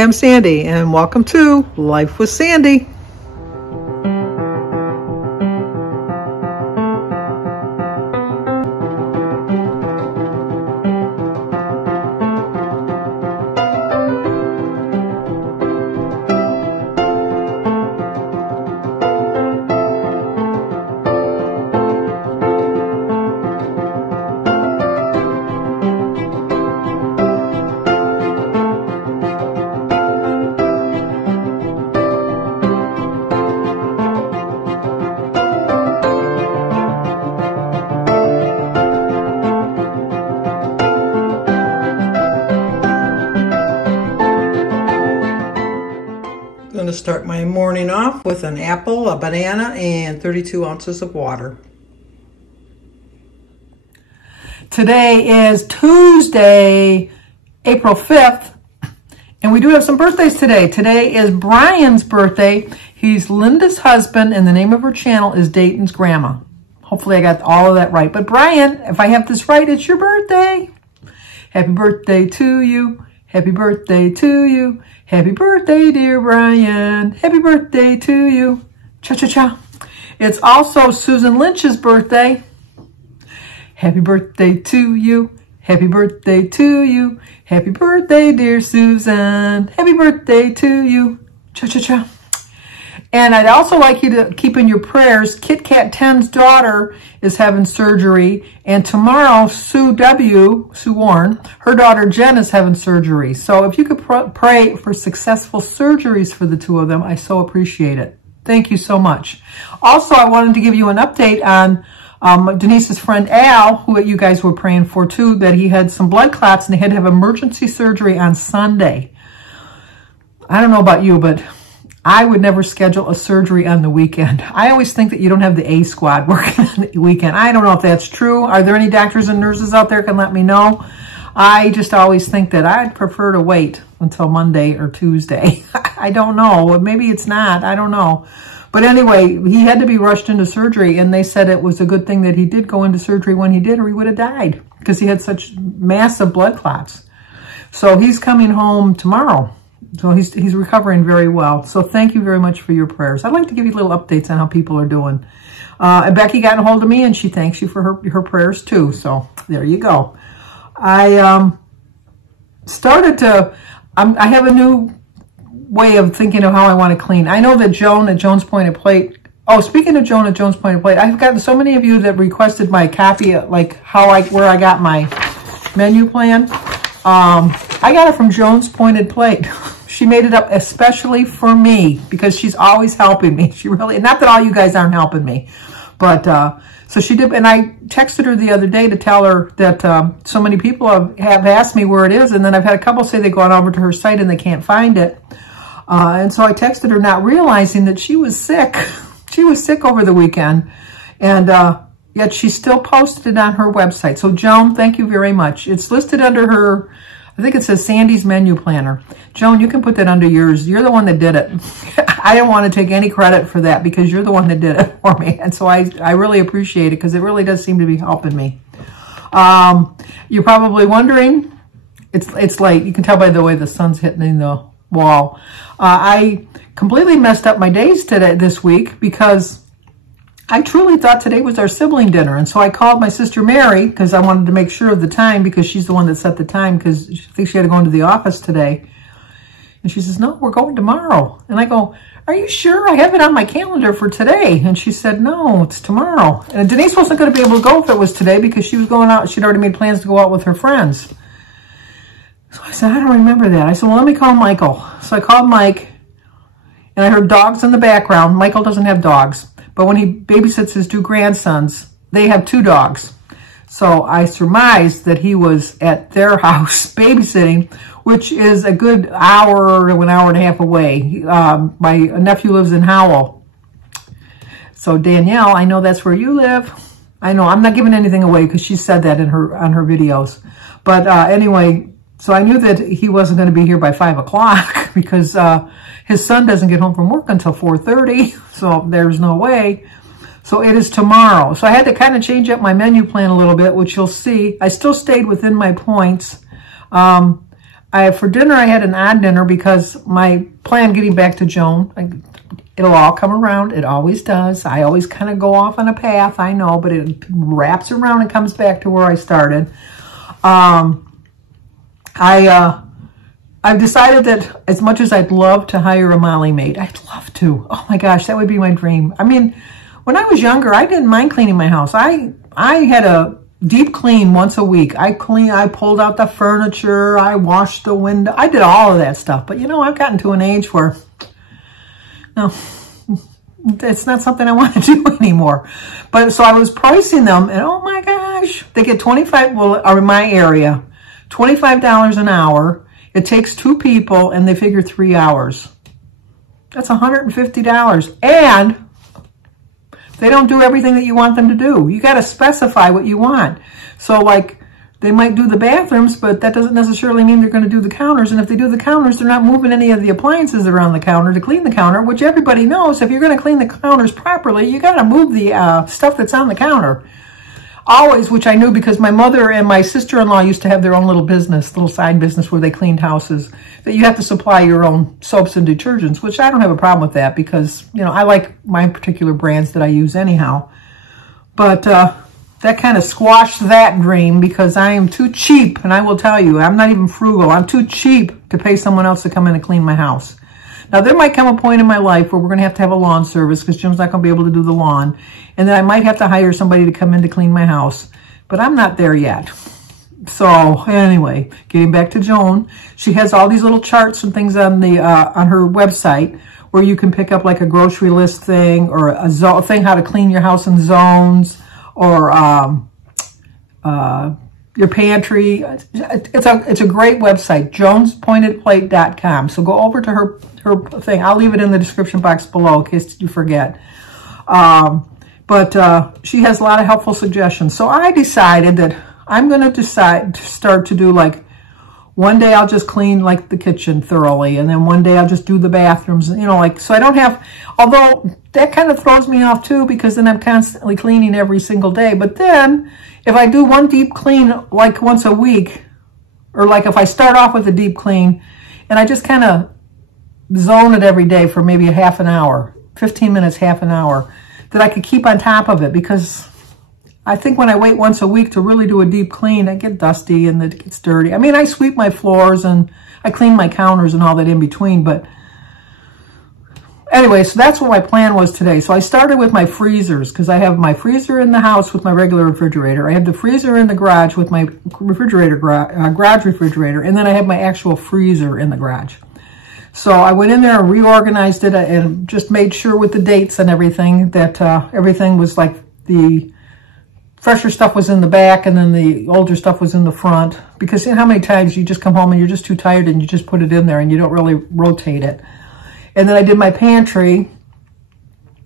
Hi, I'm Sandy, and welcome to Life with Sandy. I'm going to start my morning off with an apple, a banana, and 32 ounces of water. Today is Tuesday, April 5th, and we do have some birthdays today. Today is Brian's birthday. He's Linda's husband, and the name of her channel is Dayton's Grandma. Hopefully I got all of that right. But Brian, if I have this right, it's your birthday. Happy birthday to you. Happy birthday to you. Happy birthday, dear Brian. Happy birthday to you. Cha-cha-cha. It's also Susan Lynch's birthday. Happy birthday to you. Happy birthday to you. Happy birthday, dear Susan. Happy birthday to you. Cha-cha-cha. And I'd also like you to keep in your prayers, Kit Kat 10's daughter is having surgery, and tomorrow Sue Warren, her daughter Jen is having surgery. So if you could pray for successful surgeries for the two of them, I so appreciate it. Thank you so much. Also, I wanted to give you an update on Denise's friend Al, who you guys were praying for too, that he had some blood clots and they had to have emergency surgery on Sunday. I don't know about you, but I would never schedule a surgery on the weekend. I always think that you don't have the A squad working on the weekend. I don't know if that's true. Are there any doctors and nurses out there can let me know? I just always think that I'd prefer to wait until Monday or Tuesday. I don't know. Maybe it's not. I don't know. But anyway, he had to be rushed into surgery, and they said it was a good thing that he did go into surgery when he did, or he would have died because he had such massive blood clots. So he's coming home tomorrow. So he's recovering very well. So thank you very much for your prayers. I'd like to give you little updates on how people are doing. And Becky got a hold of me, and she thanks you for her prayers too. So there you go. I started to, I have a new way of thinking of how I want to clean. I know that Joan at Joan's Pointed Plate, oh, speaking of Joan at Joan's Pointed Plate, I've gotten so many of you that requested my copy, like where I got my menu plan. I got it from Joan's Pointed Plate. She made it up especially for me because she's always helping me. She really, not that all you guys aren't helping me, but so she did. And I texted her the other day to tell her that so many people have asked me where it is. And then I've had a couple say they've gone over to her site and they can't find it. And so I texted her not realizing that she was sick. She was sick over the weekend. And yet she still posted it on her website. So Joan, thank you very much. It's listed under her, I think it says Sandy's Menu Planner. Joan, you can put that under yours. You're the one that did it. I don't want to take any credit for that because you're the one that did it for me. And so I really appreciate it because it really does seem to be helping me. You're probably wondering, it's late. You can tell by the way the sun's hitting the wall. I completely messed up my days this week because I truly thought today was our sibling dinner. And so I called my sister Mary because I wanted to make sure of the time because she's the one that set the time because she thinks she had to go into the office today. And she says, no, we're going tomorrow. And I go, are you sure? I have it on my calendar for today. And she said, no, it's tomorrow. And Denise wasn't going to be able to go if it was today because she was going out. She'd already made plans to go out with her friends. So I said, I don't remember that. I said, well, let me call Michael. So I called Mike and I heard dogs in the background. Michael doesn't have dogs. But when he babysits his two grandsons, they have two dogs. So I surmised that he was at their house babysitting, which is a good hour to an hour and a half away. My nephew lives in Howell. So Danielle, I know that's where you live. I know I'm not giving anything away because she said that in on her videos. But anyway, so I knew that he wasn't going to be here by 5 o'clock because his son doesn't get home from work until 4:30. So there's no way. So it is tomorrow. So I had to kind of change up my menu plan a little bit, which you'll see. I still stayed within my points. For dinner, I had an odd dinner because my plan getting back to Joan, it'll all come around. It always does. I always kind of go off on a path, I know, but it wraps around and comes back to where I started. I've decided that as much as I'd love to hire a Molly maid, I'd love to. Oh my gosh, that would be my dream. I mean, when I was younger, I didn't mind cleaning my house. I had a deep clean once a week. I pulled out the furniture, I washed the window, I did all of that stuff. But you know, I've gotten to an age where, no, it's not something I want to do anymore. But so I was pricing them, and oh my gosh, they get 25, well, or in my area, $25 an hour. It takes 2 people, and they figure 3 hours. That's $150. And they don't do everything that you want them to do. You got to specify what you want. So, like, they might do the bathrooms, but that doesn't necessarily mean they're going to do the counters. And if they do the counters, they're not moving any of the appliances around the counter to clean the counter, which everybody knows. If you're going to clean the counters properly, you got to move the stuff that's on the counter. Always, which I knew because my mother and my sister-in-law used to have their own little business, little side business where they cleaned houses, that you have to supply your own soaps and detergents, which I don't have a problem with that because, you know, I like my particular brands that I use anyhow. But that kind of squashed that dream because I am too cheap, and I will tell you, I'm not even frugal. I'm too cheap to pay someone else to come in and clean my house. Now, there might come a point in my life where we're going to have a lawn service because Jim's not going to be able to do the lawn. And then I might have to hire somebody to come in to clean my house. But I'm not there yet. So, anyway, getting back to Joan, she has all these little charts and things on her website where you can pick up like a grocery list thing or a thing how to clean your house in zones or your pantry. It's a great website, jonespointedplate.com. So go over to her thing. I'll leave it in the description box below in case you forget. But she has a lot of helpful suggestions. So I decided that I'm going to start to do like one day I'll just clean like the kitchen thoroughly, and then one day I'll just do the bathrooms, you know, like, so I don't have, although that kind of throws me off too because then I'm constantly cleaning every single day. But then if I do one deep clean like once a week, or like if I start off with a deep clean and I just kind of zone it every day for maybe a half an hour, 15 minutes, half an hour, that I could keep on top of it, because I think when I wait once a week to really do a deep clean, I get dusty and it gets dirty. I mean, I sweep my floors and I clean my counters and all that in between, but anyway, so that's what my plan was today. So I started with my freezers because I have my freezer in the house with my regular refrigerator. I have the freezer in the garage with my refrigerator, garage refrigerator, and then I have my actual freezer in the garage. So I went in there and reorganized it and just made sure with the dates and everything that everything was like the fresher stuff was in the back and then the older stuff was in the front. Because you know how many times you just come home and you're just too tired and you just put it in there and you don't really rotate it. And then I did my pantry,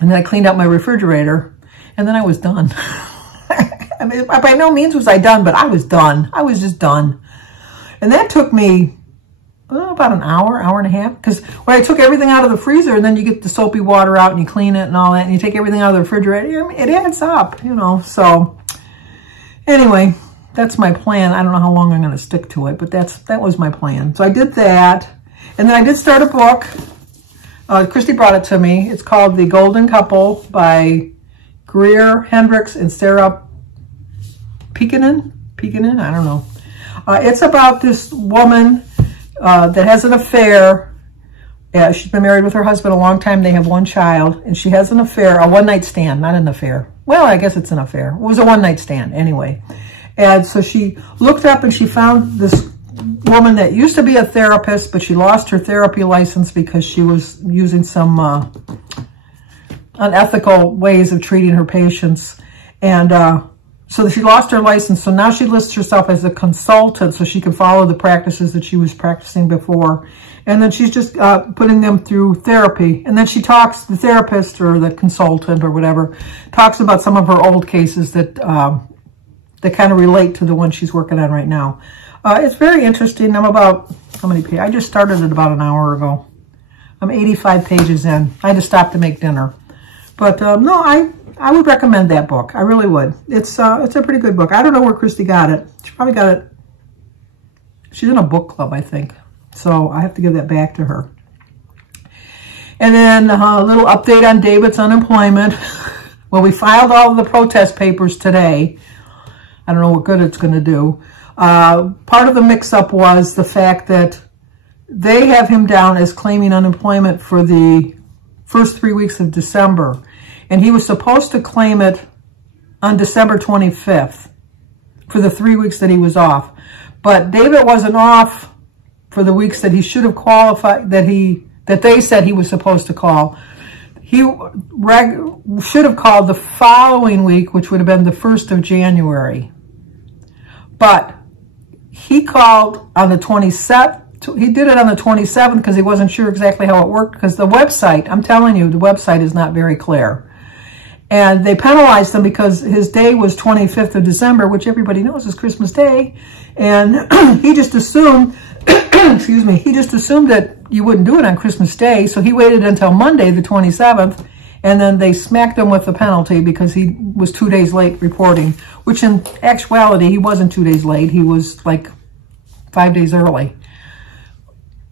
and then I cleaned out my refrigerator, and then I was done. I mean, by no means was I done, but I was done. I was just done. And that took me about an hour, hour and a half, because when I took everything out of the freezer, and then you get the soapy water out and you clean it and all that, and you take everything out of the refrigerator, I mean, it adds up, you know. So anyway, that's my plan. I don't know how long I'm going to stick to it, but that was my plan. So I did that, and then I did start a book. Christy brought it to me. It's called The Golden Couple by Greer, Hendrix, and Sarah Peekinen, I don't know. It's about this woman that has an affair. She's been married with her husband a long time. They have one child, and she has an affair, a one-night stand, not an affair. Well, I guess it's an affair. It was a one-night stand anyway. And so she looked up and she found this woman that used to be a therapist, but she lost her therapy license because she was using some unethical ways of treating her patients. And so she lost her license. So now she lists herself as a consultant so she can follow the practices that she was practicing before. And then she's just putting them through therapy. And then she talks, the therapist or the consultant or whatever, talks about some of her old cases that, that kind of relate to the one she's working on right now. It's very interesting. I'm about, how many pages? I just started it about an hour ago. I'm 85 pages in. I had to stop to make dinner. But no, I would recommend that book. I really would. It's a pretty good book. I don't know where Christy got it. She probably got it. she's in a book club, I think. So I have to give that back to her. And then a little update on David's unemployment. Well, we filed all of the protest papers today. I don't know what good it's going to do. Part of the mix-up was the fact that they have him down as claiming unemployment for the first 3 weeks of December. And he was supposed to claim it on December 25th for the 3 weeks that he was off. But David wasn't off for the weeks that he should have qualified, that they said he was supposed to call. He should have called the following week, which would have been the 1st of January. But he called on the 27th. He did it on the 27th because he wasn't sure exactly how it worked, because the website, I'm telling you, the website is not very clear. And they penalized him because his day was 25th of December, which everybody knows is Christmas Day. And he just assumed, excuse me, he just assumed that you wouldn't do it on Christmas Day. So he waited until Monday, the 27th, and then they smacked him with the penalty because he was 2 days late reporting, which in actuality, he wasn't 2 days late. He was like 5 days early.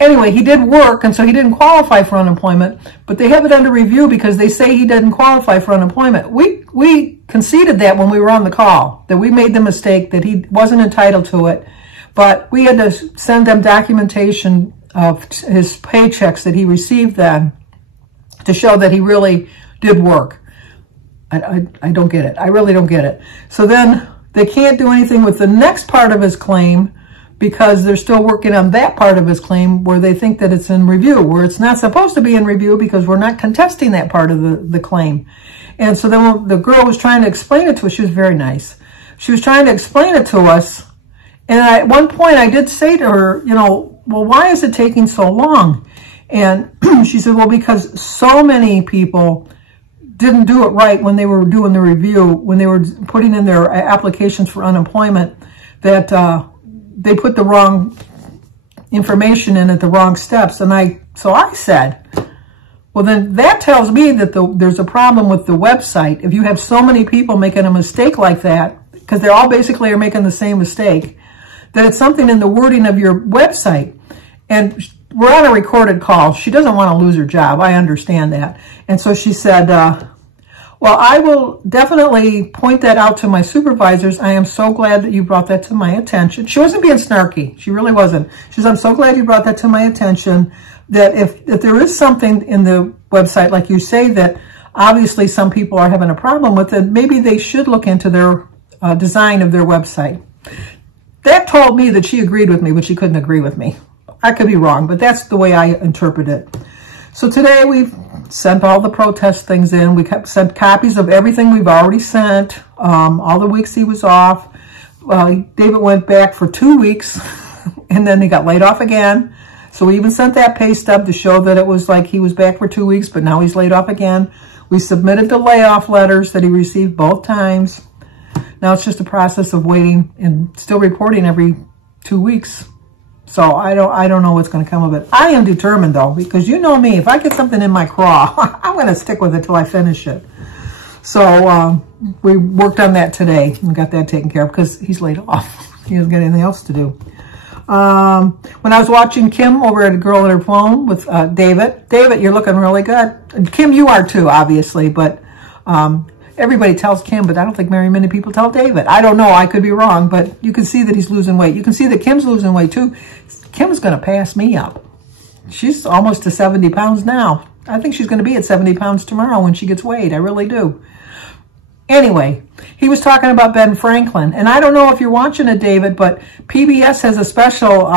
Anyway, he did work, and so he didn't qualify for unemployment, but they have it under review because they say he didn't qualify for unemployment. We conceded that when we were on the call, that we made the mistake, that he wasn't entitled to it, but we had to send them documentation of his paychecks that he received then to show that he really did work. I don't get it. I really don't get it. So then they can't do anything with the next part of his claim, because they're still working on that part of his claim where they think that it's in review, where it's not supposed to be in review because we're not contesting that part of the claim. And so then when the girl was trying to explain it to us, she was very nice. She was trying to explain it to us. And at one point I did say to her, you know, well, why is it taking so long? And she said, well, because so many people didn't do it right when they were doing the review, when they were putting in their applications for unemployment, that they put the wrong information in at the wrong steps. And so I said, well, then that tells me that there's a problem with the website. If you have so many people making a mistake like that, because they all basically are making the same mistake, that it's something in the wording of your website. And we're on a recorded call. She doesn't want to lose her job. I understand that. And so she said, well, I will definitely point that out to my supervisors. I am so glad that you brought that to my attention. She wasn't being snarky. She really wasn't. She said, I'm so glad you brought that to my attention, that if there is something in the website, like you say, that obviously some people are having a problem with it, maybe they should look into their design of their website. That told me that she agreed with me, but she couldn't agree with me. I could be wrong, but that's the way I interpret it. So today we've sent all the protest things in. We sent copies of everything we've already sent, all the weeks he was off. David went back for 2 weeks, and then he got laid off again. So we even sent that pay stub to show that it was like he was back for 2 weeks, but now he's laid off again. We submitted the layoff letters that he received both times. Now it's just a process of waiting and still reporting every 2 weeks. So I don't know what's going to come of it. I am determined, though, because you know me. If I get something in my craw, I'm going to stick with it till I finish it. So we worked on that today and got that taken care of because he's laid off. He doesn't get anything else to do. When I was watching Kim over at A Girl at Her Phone with David, you're looking really good. And Kim, you are too, obviously, but everybody tells Kim, but I don't think very many people tell David. I don't know. I could be wrong, but you can see that he's losing weight. You can see that Kim's losing weight, too. Kim's going to pass me up. She's almost to 70 pounds now. I think she's going to be at 70 pounds tomorrow when she gets weighed. I really do. Anyway, he was talking about Ben Franklin. And I don't know if you're watching it, David, but PBS has a special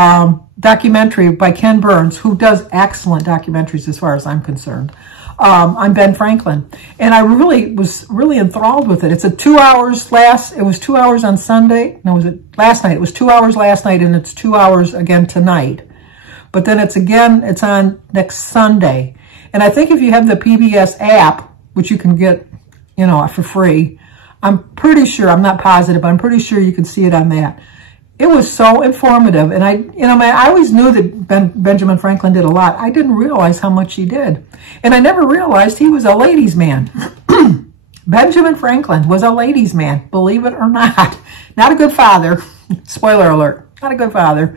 documentary by Ken Burns, who does excellent documentaries as far as I'm concerned. On Ben Franklin. And I was really enthralled with it. It's a 2 hours it was 2 hours on Sunday. No, was it last night? It was 2 hours last night, and it's 2 hours again tonight. But then it's on next Sunday. And I think if you have the PBS app, which you can get, you know, for free, I'm pretty sure, I'm not positive, but I'm pretty sure you can see it on that. It was so informative, and I always knew that Benjamin Franklin did a lot. I didn't realize how much he did, and I never realized he was a ladies' man. Benjamin Franklin was a ladies' man, believe it or not. Not a good father. Spoiler alert, not a good father.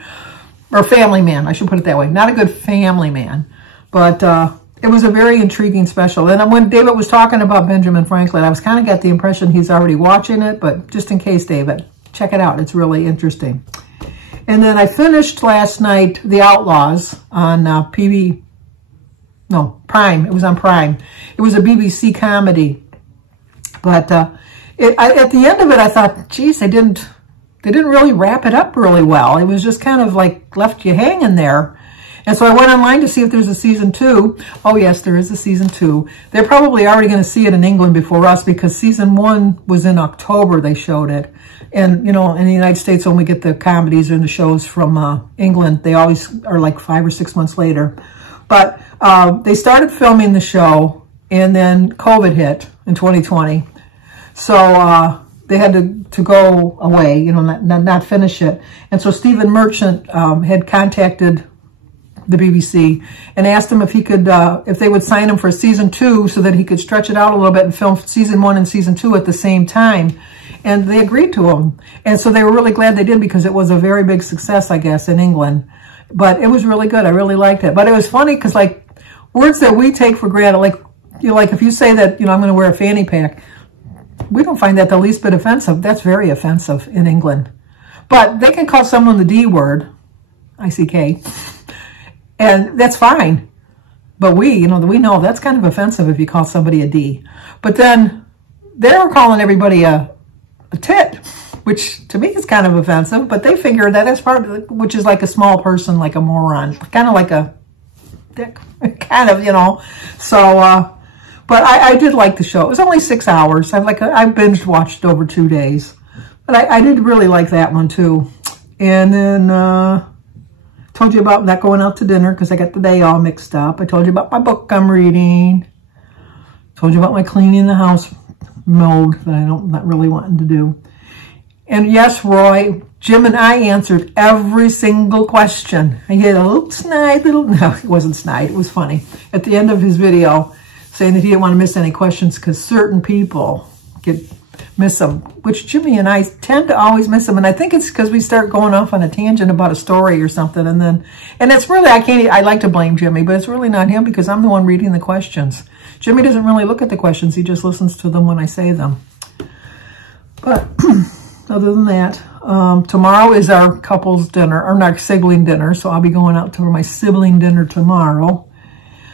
or family man, I should put it that way. Not a good family man, but it was a very intriguing special. And when David was talking about Benjamin Franklin, I was kind of got the impression he's already watching it, but just in case, David, check it out. It's really interesting. And then I finished last night The Outlaws on Prime. It was on Prime. It was a BBC comedy. But at the end of it, I thought, geez, they didn't really wrap it up really well. It was just kind of like left you hanging there. And so I went online to see if there's a season 2. Oh, yes, there is a season 2. They're probably already going to see it in England before us because season 1 was in October. They showed it. And, you know, in the United States, when we get the comedies and the shows from England, they always are like 5 or 6 months later. But they started filming the show, and then COVID hit in 2020. So they had to go away, you know, not finish it. And so Stephen Merchant had contacted the BBC and asked him if he could, if they would sign him for season 2 so that he could stretch it out a little bit and film season 1 and season 2 at the same time. And they agreed to him. And so they were really glad they did because it was a very big success, I guess, in England. But it was really good. I really liked it. But it was funny because, like, words that we take for granted, like, you know, like if you say that, you know, I'm going to wear a fanny pack, we don't find that the least bit offensive. That's very offensive in England. But they can call someone the D word, ICK, and that's fine. But we know that's kind of offensive if you call somebody a D. But then they were calling everybody a tit, which to me is kind of offensive, but they figure that as part of, which is like a small person, like a moron, kind of like a dick, kind of, you know. So, but I did like the show. It was only 6 hours. I binge watched over 2 days, but I did really like that one too. And then told you about not going out to dinner because I got the day all mixed up. I told you about my book I'm reading. Told you about my cleaning the house mode that I'm not really wanting to do. And yes, Roy, Jim and I answered every single question. I had a little snide no, it wasn't snide, it was funny. At the end of his video, saying that he didn't want to miss any questions because certain people miss them, which Jimmy and I tend to always miss them. And I think it's because we start going off on a tangent about a story or something. And it's really, I like to blame Jimmy, but it's really not him because I'm the one reading the questions. Jimmy doesn't really look at the questions. He just listens to them when I say them. But other than that, tomorrow is our couple's dinner, or our sibling dinner. So I'll be going out to my sibling dinner tomorrow.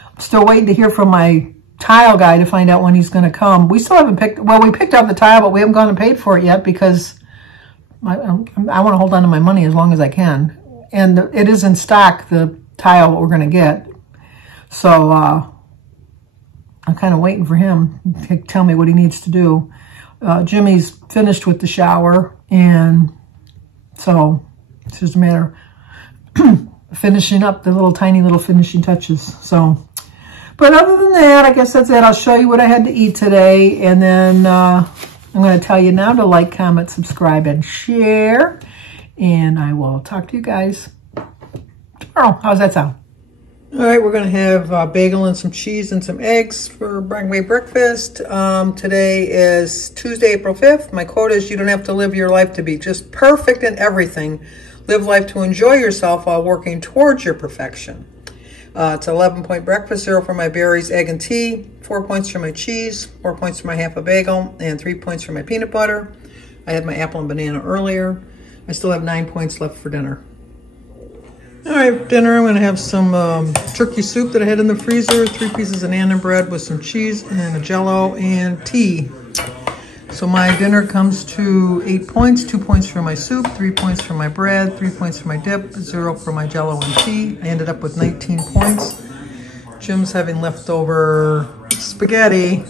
I'm still waiting to hear from my tile guy to find out when he's going to come. We still haven't we picked up the tile, but we haven't gone and paid for it yet because I want to hold on to my money as long as I can. And it is in stock, the tile we're going to get. So I'm kind of waiting for him to tell me what he needs to do. Jimmy's finished with the shower, and so it's just a matter of finishing up the tiny little finishing touches. So, but other than that, I guess that's it. I'll show you what I had to eat today, and then I'm going to tell you now to like, comment, subscribe, and share. And I will talk to you guys tomorrow. How's that sound? All right, we're going to have a bagel and some cheese and some eggs for breakfast. Today is Tuesday, April 5th. My quote is, you don't have to live your life to be just perfect in everything. Live life to enjoy yourself while working towards your perfection. It's 11-point breakfast, 0 for my berries, egg, and tea, 4 points for my cheese, 4 points for my half a bagel, and 3 points for my peanut butter. I had my apple and banana earlier. I still have 9 points left for dinner. All right, dinner, I'm going to have some turkey soup that I had in the freezer, 3 pieces of naan bread with some cheese and a Jell-O and tea. So my dinner comes to 8 points, 2 points for my soup, 3 points for my bread, 3 points for my dip, 0 for my Jell-O and tea. I ended up with 19 points. Jim's having leftover spaghetti